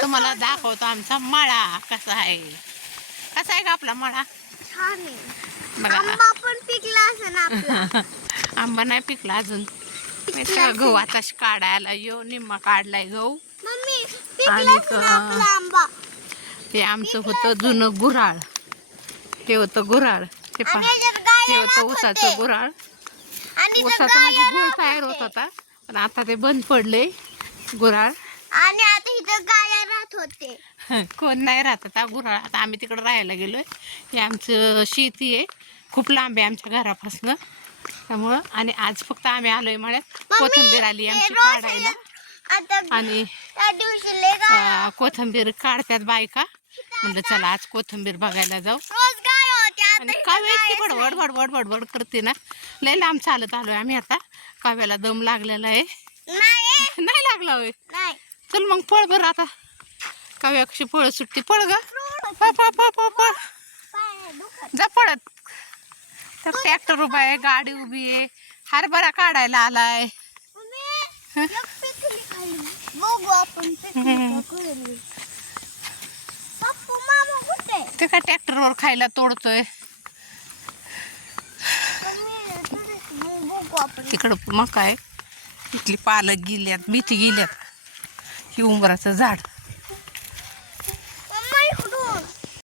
तुम्हाला दाखवतो आमचा मळा कसा आहे. कसा आहे का आपला मळा? छान आहे. बघा आंबा पण पिकला असेल आपला. आंबा नाही पिकला अजून. मी सगळं गहू आता काढायला निम्मा काढलाय गहू. मम्मी आणि पिकला असेल आपला आंबा. ते आमचं होतं जुनं गुऱ्हाळ. ते होतं गुऱ्हाळ. ते आणि याच्यात गाय ते होतं राहत ऊसाचं होते. गुऱ्हाळ. आणि ऊसाचं म्हणजे गुळ तयार होत होता, पण आता ते बंद पडले गुऱ्हाळ. आणि आता इथं गाया राहत होते. कोण नाही राहत आता गुऱ्हाळ. आता आम्ही तिकडे राहायला गेलोय. हे आमचं शेती आहे, खूप लांब आहे आमच्या घरापासून. त्यामुळं आणि आज फक्त आम्ही आलोय मळ्यात. कोथिंबीर आली आमची काढायला. आणि त्या दिवशी लय गाय कोथिंबीर काढतात बायका. म्हणलं चला आज कोथिंबीर बघायला जाऊ. रोज गाय होत्या. आणि काव्या इतकी बडबड बडबड बडबड करते ना, लय लांब चालत आलोय आम्ही आता. काव्याला दम लागलेला आहे. नाही नाही लागला होय. नाही चल मग पळ बरं आता. काव्या कशी पळ सुट्टी पळ ग. पळ पळ पळ पळ पळ जा पळत. तर ट्रॅक्टर उभा आहे, गाडी उभी आहे, हरभरा काढायला आलाय. बघू आपण पप्पू मामा कुठे? ते काय ट्रॅक्टरवर खायला तोडतोय. बघू आपण. तिकडं मग काय इथली पालक गेल्यात, बीटी गेल्यात. ही उंबराचं झाड